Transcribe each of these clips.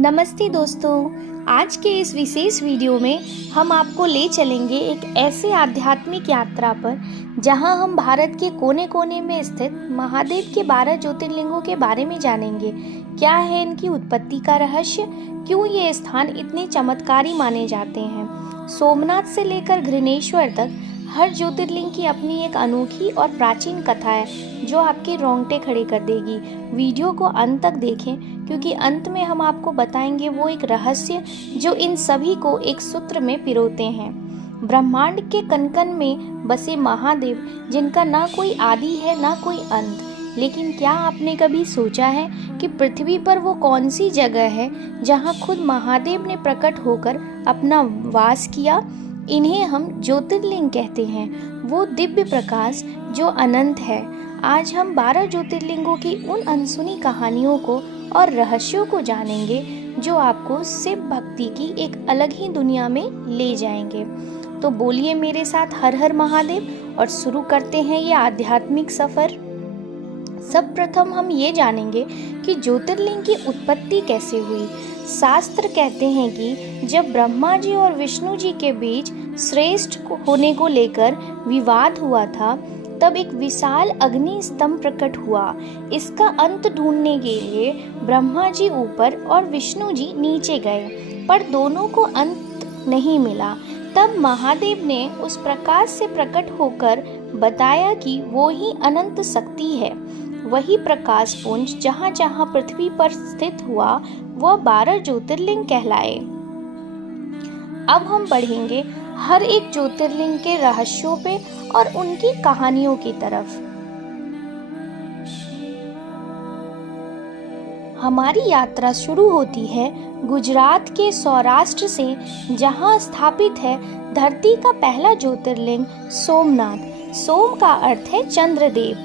नमस्ते दोस्तों, आज के इस विशेष वीडियो में हम आपको ले चलेंगे एक ऐसे आध्यात्मिक यात्रा पर जहां हम भारत के कोने कोने में स्थित महादेव के 12 ज्योतिर्लिंगों के बारे में जानेंगे। क्या है इनकी उत्पत्ति का रहस्य, क्यों ये स्थान इतने चमत्कारी माने जाते हैं। सोमनाथ से लेकर घृणेश्वर तक हर ज्योतिर्लिंग की अपनी एक अनोखी और प्राचीन कथा है जो आपके रोंगटे खड़े कर देगी। वीडियो को अंत तक देखें क्योंकि अंत में हम आपको बताएंगे वो एक रहस्य जो इन सभी को एक सूत्र में पिरोते हैं। ब्रह्मांड के कण-कण में बसे महादेव, जिनका ना कोई आदि है ना कोई अंत। लेकिन क्या आपने कभी सोचा है कि पृथ्वी पर वो कौन सी जगह है जहाँ खुद महादेव ने प्रकट होकर अपना वास किया। इन्हें हम ज्योतिर्लिंग कहते हैं, वो दिव्य प्रकाश जो अनंत है। आज हम 12 ज्योतिर्लिंगों की उन अनसुनी कहानियों को और रहस्यों को जानेंगे जो आपको शिव भक्ति की एक अलग ही दुनिया में ले जाएंगे। तो बोलिए मेरे साथ हर हर महादेव और शुरू करते हैं ये आध्यात्मिक सफर। सब प्रथम हम ये जानेंगे कि ज्योतिर्लिंग की उत्पत्ति कैसे हुई। शास्त्र कहते हैं कि जब ब्रह्मा जी और विष्णु जी के बीच श्रेष्ठ होने को लेकर विवाद हुआ था, तब एक विशाल अग्नि स्तंभ प्रकट हुआ। इसका अंत ढूंढने के लिए ब्रह्मा जी ऊपर और विष्णु जी नीचे गए, पर दोनों को अंत नहीं मिला। तब महादेव ने उस प्रकाश से प्रकट होकर बताया कि वो ही अनंत शक्ति है। वही प्रकाश पुंज जहाँ जहाँ पृथ्वी पर स्थित हुआ वह 12 ज्योतिर्लिंग कहलाए। अब हम बढ़ेंगे हर एक ज्योतिर्लिंग के रहस्यों पे और उनकी कहानियों की तरफ। हमारी यात्रा शुरू होती है गुजरात के सौराष्ट्र से, जहां स्थापित है धरती का पहला ज्योतिर्लिंग सोमनाथ। सोम का अर्थ है चंद्रदेव।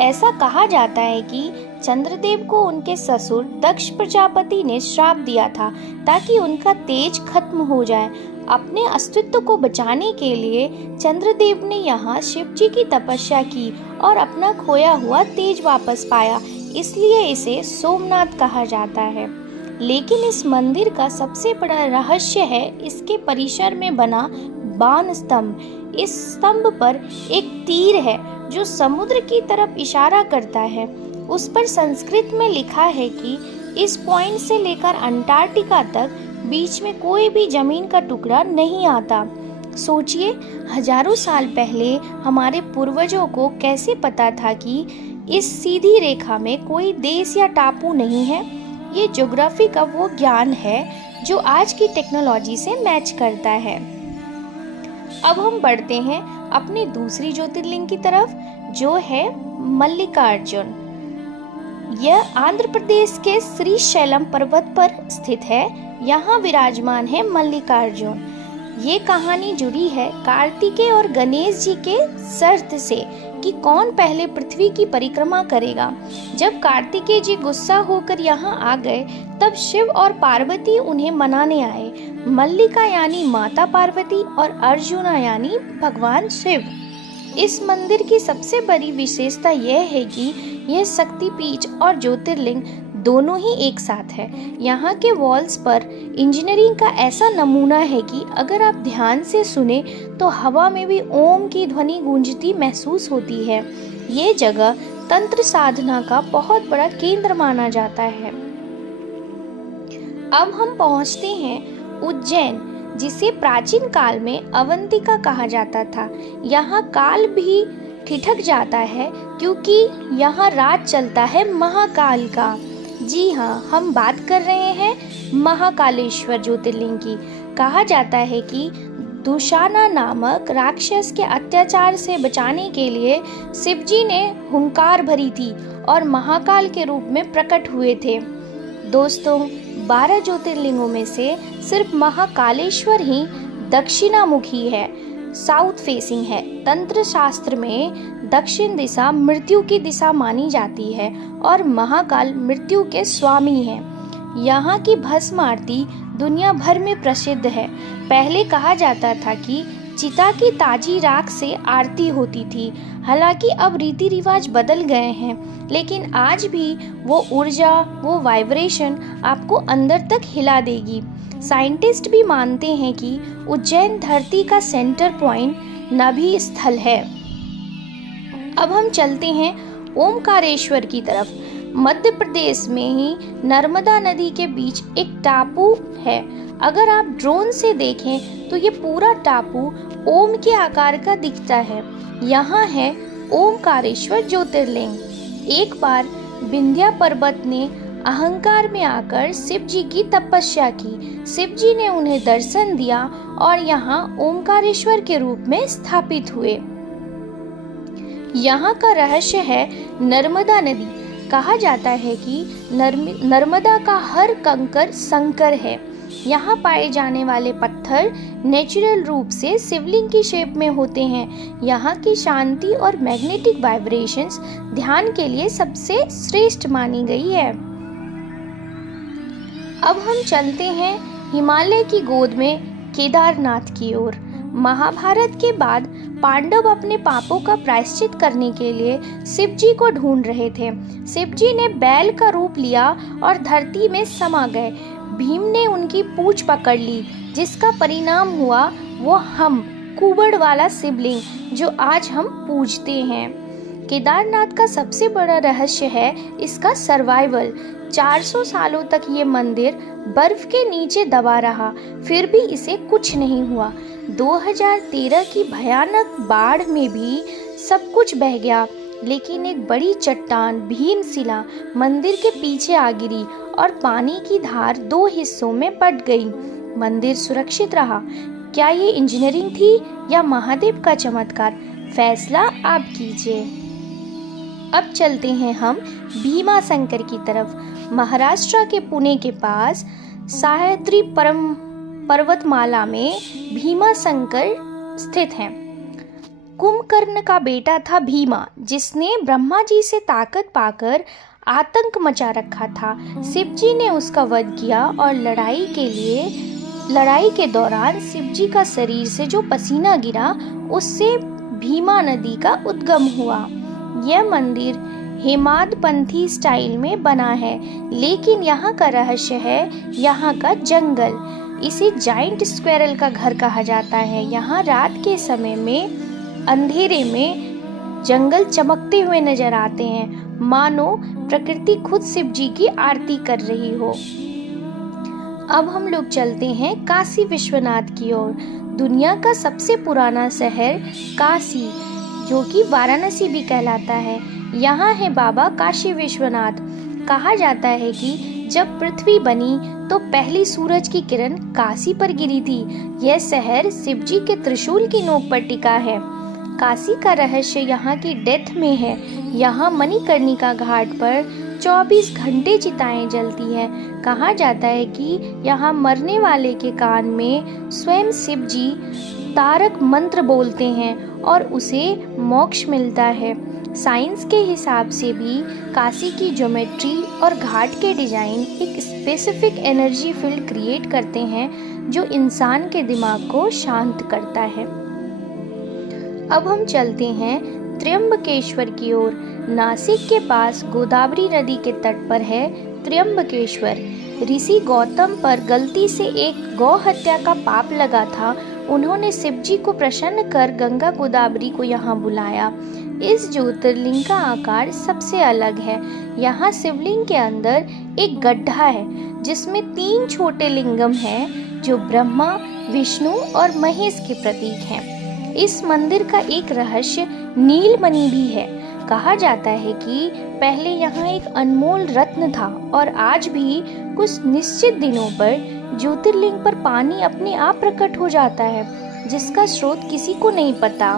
ऐसा कहा जाता है कि चंद्रदेव को उनके ससुर दक्ष प्रजापति ने श्राप दिया था ताकि उनका तेज खत्म हो जाए। अपने अस्तित्व को बचाने के लिए चंद्रदेव ने यहाँ शिव जी की तपस्या की और अपना खोया हुआ तेज वापस पाया, इसलिए इसे सोमनाथ कहा जाता है। लेकिन इस मंदिर का सबसे बड़ा रहस्य है इसके परिसर में बना बाण स्तंभ। इस स्तंभ पर एक तीर है जो समुद्र की तरफ इशारा करता है। उस पर संस्कृत में लिखा है कि इस पॉइंट से लेकर अंटार्कटिका तक बीच में कोई भी जमीन का टुकड़ा नहीं आता। सोचिए, हजारों साल पहले हमारे पूर्वजों को कैसे पता था कि इस सीधी रेखा में कोई देश या टापू नहीं है। ये ज्योग्राफी का वो ज्ञान है जो आज की टेक्नोलॉजी से मैच करता है। अब हम बढ़ते हैं अपनी दूसरी ज्योतिर्लिंग की तरफ, जो है मल्लिकार्जुन। यह आंध्र प्रदेश के श्रीशैलम पर्वत पर स्थित है। यहाँ विराजमान है मल्लिकार्जुन। ये कहानी जुड़ी है कार्तिकेय और गणेश जी के शर्त से कि कौन पहले पृथ्वी की परिक्रमा करेगा। जब कार्तिकेय जी गुस्सा होकर यहाँ आ गए, तब शिव और पार्वती उन्हें मनाने आए। मल्लिका यानी माता पार्वती और अर्जुना यानी भगवान शिव। इस मंदिर की सबसे बड़ी विशेषता यह है कि यह शक्तिपीठ और ज्योतिर्लिंग दोनों ही एक साथ है। यहाँ के वॉल्स पर इंजीनियरिंग का ऐसा नमूना है कि अगर आप ध्यान से सुने तो हवा में भी ओम की ध्वनि गूंजती महसूस होती है। ये जगह तंत्र साधना का बहुत बड़ा केंद्र माना जाता है। अब हम पहुँचते हैं उज्जैन, जिसे प्राचीन काल में अवंतिका कहा जाता था। यहाँ काल भी ठिठक जाता है क्योंकि यहाँ राज चलता है महाकाल का। जी हाँ, हम बात कर रहे हैं महाकालेश्वर ज्योतिर्लिंग की। कहा जाता है कि दुशाना नामक राक्षस के अत्याचार से बचाने के लिए शिवजी ने हुंकार भरी थी और महाकाल के रूप में प्रकट हुए थे। दोस्तों, 12 ज्योतिर्लिंगों में से सिर्फ महाकालेश्वर ही दक्षिणामुखी है, साउथ फेसिंग है। तंत्र शास्त्र में दक्षिण दिशा मृत्यु की दिशा मानी जाती है और महाकाल मृत्यु के स्वामी हैं। यहाँ की भस्म आरती दुनिया भर में प्रसिद्ध है। पहले कहा जाता था कि चिता की ताजी राख से आरती होती थी। हालांकि अब रीति रिवाज बदल गए हैं, लेकिन आज भी वो ऊर्जा, वो वाइब्रेशन आपको अंदर तक हिला देगी। साइंटिस्ट भी मानते हैं कि उज्जैन धरती का सेंटर पॉइंट नाभि स्थल है। अब हम चलते हैं ओमकारेश्वर की तरफ। मध्य प्रदेश में ही नर्मदा नदी के बीच एक टापू है। अगर आप ड्रोन से देखें तो ये पूरा टापू ओम के आकार का दिखता है। यहाँ है ओमकारेश्वर ज्योतिर्लिंग। एक बार विंध्या पर्वत ने अहंकार में आकर शिव जी की तपस्या की। शिव जी ने उन्हें दर्शन दिया और यहाँ ओमकारेश्वर के रूप में स्थापित हुए। यहाँ का रहस्य है नर्मदा नदी। कहा जाता है कि नर्मदा का हर कंकर शंकर है। यहाँ पाए जाने वाले पत्थर नेचुरल रूप से शिवलिंग की शेप में होते हैं। यहाँ की शांति और मैग्नेटिक वाइब्रेशंस ध्यान के लिए सबसे श्रेष्ठ मानी गई है। अब हम चलते हैं हिमालय की गोद में केदारनाथ की ओर। महाभारत के बाद पांडव अपने पापों का प्रायश्चित करने के लिए शिव जी को ढूंढ रहे थे। शिव जी ने बैल का रूप लिया और धरती में समा गए। भीम ने उनकी पूंछ पकड़ ली, जिसका परिणाम हुआ वो हम कुबड़ वाला शिवलिंग जो आज हम पूजते हैं। केदारनाथ का सबसे बड़ा रहस्य है इसका सर्वाइवल। 400 सालों तक ये मंदिर बर्फ के नीचे दबा रहा, फिर भी इसे कुछ नहीं हुआ। 2013 की भयानक बाढ़ में भी सब कुछ बह गया, लेकिन एक बड़ी चट्टान भीमशिला मंदिर के पीछे आ गिरी और पानी की धार 2 हिस्सों में बट गई। मंदिर सुरक्षित रहा। क्या ये इंजीनियरिंग थी या महादेव का चमत्कार? फैसला आप कीजिए। अब चलते हैं हम भीमा शंकर की तरफ। महाराष्ट्र के पुणे के पास सह्याद्री पर्वतमाला में भीमा शंकर स्थित हैं। कुंभकर्ण का बेटा था भीमा, जिसने ब्रह्मा जी से ताकत पाकर आतंक मचा रखा था। शिव जी ने उसका वध किया और लड़ाई के दौरान शिव जी का शरीर से जो पसीना गिरा, उससे भीमा नदी का उद्गम हुआ। यह मंदिर हेमाडपंथी स्टाइल में बना है, लेकिन यहाँ का रहस्य है यहाँ का जंगल। इसे जाइंट स्क्वेरल का घर कहा जाता है। यहाँ रात के समय में अंधेरे में जंगल चमकते हुए नजर आते हैं, मानो प्रकृति खुद शिव जी की आरती कर रही हो। अब हम लोग चलते हैं काशी विश्वनाथ की ओर। दुनिया का सबसे पुराना शहर काशी, जो कि वाराणसी भी कहलाता है, यहाँ है बाबा काशी विश्वनाथ। कहा जाता है कि जब पृथ्वी बनी तो पहली सूरज की किरण काशी पर गिरी थी। यह शहर शिव जी के त्रिशूल की नोक पर टिका है। काशी का रहस्य यहाँ की डेथ में है। यहाँ मणिकर्णिका घाट पर 24 घंटे चिताएं जलती हैं। कहा जाता है कि यहाँ मरने वाले के कान में स्वयं शिव जी तारक मंत्र बोलते हैं और उसे मोक्ष मिलता है। साइंस के हिसाब से भी काशी की ज्योमेट्री और घाट के डिजाइन एक स्पेसिफिक एनर्जी फील्ड क्रिएट करते हैं जो इंसान के दिमाग को शांत करता है। अब हम चलते हैं त्र्यंबकेश्वर की ओर। नासिक के पास गोदावरी नदी के तट पर है त्र्यंबकेश्वर। ऋषि गौतम पर गलती से एक गौ हत्या का पाप लगा था। उन्होंने शिव जी को प्रसन्न कर गंगा गोदावरी को यहाँ बुलाया। इस ज्योतिर्लिंग का आकार सबसे अलग है। यहाँ शिवलिंग के अंदर एक गड्ढा है जिसमें 3 छोटे लिंगम हैं जो ब्रह्मा, विष्णु और महेश के प्रतीक हैं। इस मंदिर का एक रहस्य नीलमणि भी है। कहा जाता है कि पहले यहाँ एक अनमोल रत्न था और आज भी कुछ निश्चित दिनों पर ज्योतिर्लिंग पर पानी अपने आप प्रकट हो जाता है, जिसका स्रोत किसी को नहीं पता।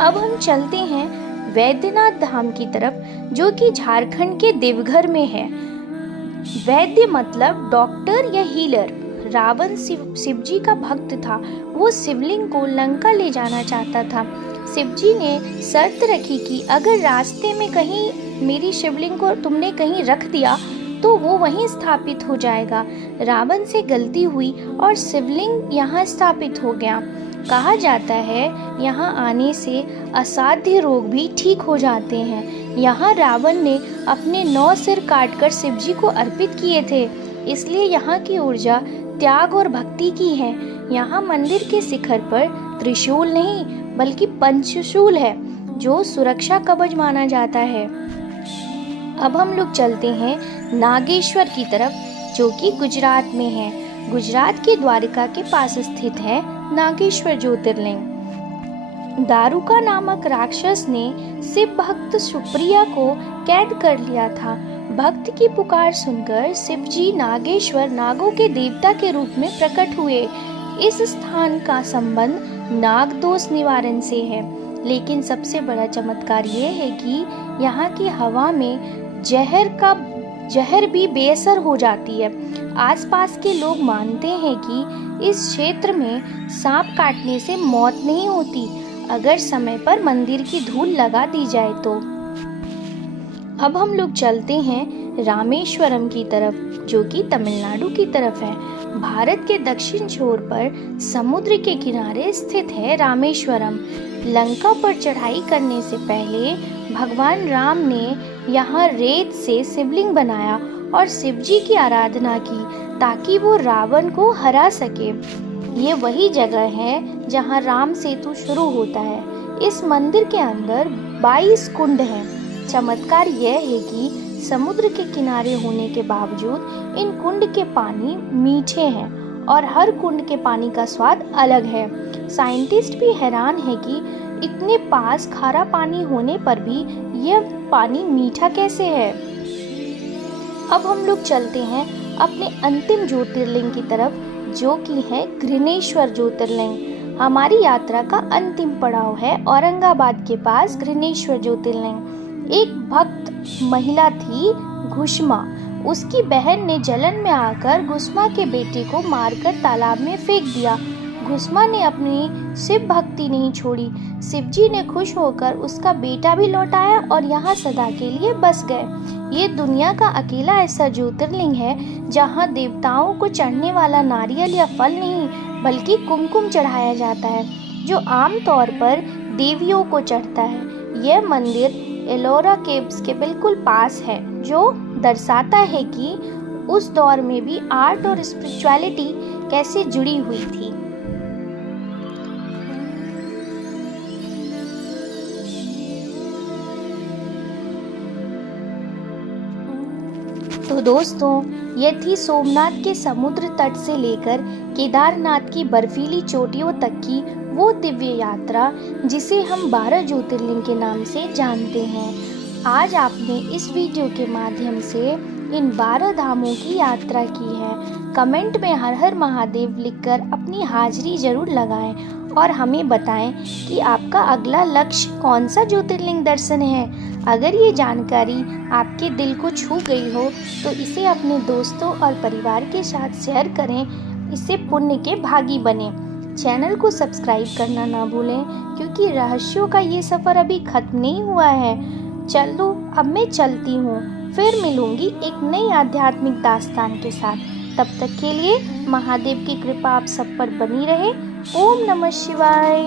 अब हम चलते हैं वैद्यनाथ धाम की तरफ, जो कि झारखंड के देवघर में है। वैद्य मतलब डॉक्टर या हीलर। रावण शिव जी का भक्त था। वो शिवलिंग को लंका ले जाना चाहता था। शिव जी ने शर्त रखी कि अगर रास्ते में कहीं मेरी शिवलिंग को तुमने कहीं रख दिया तो वो वहीं स्थापित हो जाएगा। रावण से गलती हुई और शिवलिंग यहाँ स्थापित हो गया। कहा जाता है यहाँ आने से असाध्य रोग भी ठीक हो जाते हैं। यहाँ रावण ने अपने 9 सिर काटकर शिव जी को अर्पित किए थे, इसलिए यहाँ की ऊर्जा त्याग और भक्ति की है। यहाँ मंदिर के शिखर पर त्रिशूल नहीं बल्कि पंचशूल है, जो सुरक्षा कवच माना जाता है। अब हम लोग चलते हैं नागेश्वर की तरफ, जो कि गुजरात में है। गुजरात के द्वारका के पास स्थित है नागेश्वर ज्योतिर्लिंग। दारुका नामक राक्षस ने शिव भक्त सुप्रिया को कैद कर लिया था। भक्त की पुकार सुनकर शिव जी नागेश्वर नागों के देवता के रूप में प्रकट हुए। इस स्थान का संबंध नाग दोष निवारण से है, लेकिन सबसे बड़ा चमत्कार ये है कि यहाँ की हवा में जहर भी बेअसर हो जाती है। आसपास के लोग मानते हैं कि इस क्षेत्र में सांप काटने से मौत नहीं होती, अगर समय पर मंदिर की धूल लगा दी जाए तो। अब हम लोग चलते हैं रामेश्वरम की तरफ, जो कि तमिलनाडु की तरफ है। भारत के दक्षिण छोर पर समुद्र के किनारे स्थित है रामेश्वरम। लंका पर चढ़ाई करने से पहले भगवान राम ने यहाँ रेत से शिवलिंग बनाया और शिव जी की आराधना की, ताकि वो रावण को हरा सके। ये वही जगह है जहाँ राम सेतु शुरू होता है। इस मंदिर के अंदर 22 कुंड हैं। चमत्कार यह है कि समुद्र के किनारे होने के बावजूद इन कुंड के पानी मीठे हैं और हर कुंड के पानी का स्वाद अलग है। साइंटिस्ट भी हैरान है कि इतने पास खारा पानी होने पर भी यह पानी मीठा कैसे है। अब हम लोग चलते हैं अपने अंतिम ज्योतिर्लिंग की तरफ, जो कि है घृणेश्वर ज्योतिर्लिंग। हमारी यात्रा का अंतिम पड़ाव है औरंगाबाद के पास घृणेश्वर ज्योतिर्लिंग। एक भक्त महिला थी घुष्मा। उसकी बहन ने जलन में आकर घुष्मा के बेटे को मारकर तालाब में फेंक दिया। घुष्मा ने अपनी शिव भक्ति नहीं छोड़ी। शिव जी ने खुश होकर उसका बेटा भी लौटाया और यहाँ सदा के लिए बस गए। ये दुनिया का अकेला ऐसा ज्योतिर्लिंग है जहाँ देवताओं को चढ़ने वाला नारियल या फल नहीं बल्कि कुमकुम चढ़ाया जाता है, जो आमतौर पर देवियों को चढ़ता है। यह मंदिर एलोरा केव्स के बिल्कुल पास है, जो दर्शाता है कि उस दौर में भी आर्ट और स्पिरिचुअलिटी कैसे जुड़ी हुई थी। तो दोस्तों, यह थी सोमनाथ के समुद्र तट से लेकर केदारनाथ की बर्फीली चोटियों तक की वो दिव्य यात्रा जिसे हम 12 ज्योतिर्लिंग के नाम से जानते हैं। आज आपने इस वीडियो के माध्यम से इन 12 धामों की यात्रा की है। कमेंट में हर हर महादेव लिखकर अपनी हाजिरी जरूर लगाएं और हमें बताएं कि आपका अगला लक्ष्य कौन सा ज्योतिर्लिंग दर्शन है। अगर ये जानकारी आपके दिल को छू गई हो तो इसे अपने दोस्तों और परिवार के साथ शेयर करें, इससे पुण्य के भागी बने। चैनल को सब्सक्राइब करना ना भूलें, क्योंकि रहस्यों का ये सफ़र अभी खत्म नहीं हुआ है। चलो अब मैं चलती हूँ, फिर मिलूंगी एक नई आध्यात्मिक दास्तान के साथ। तब तक के लिए महादेव की कृपा आप सब पर बनी रहे। ओम नमः शिवाय।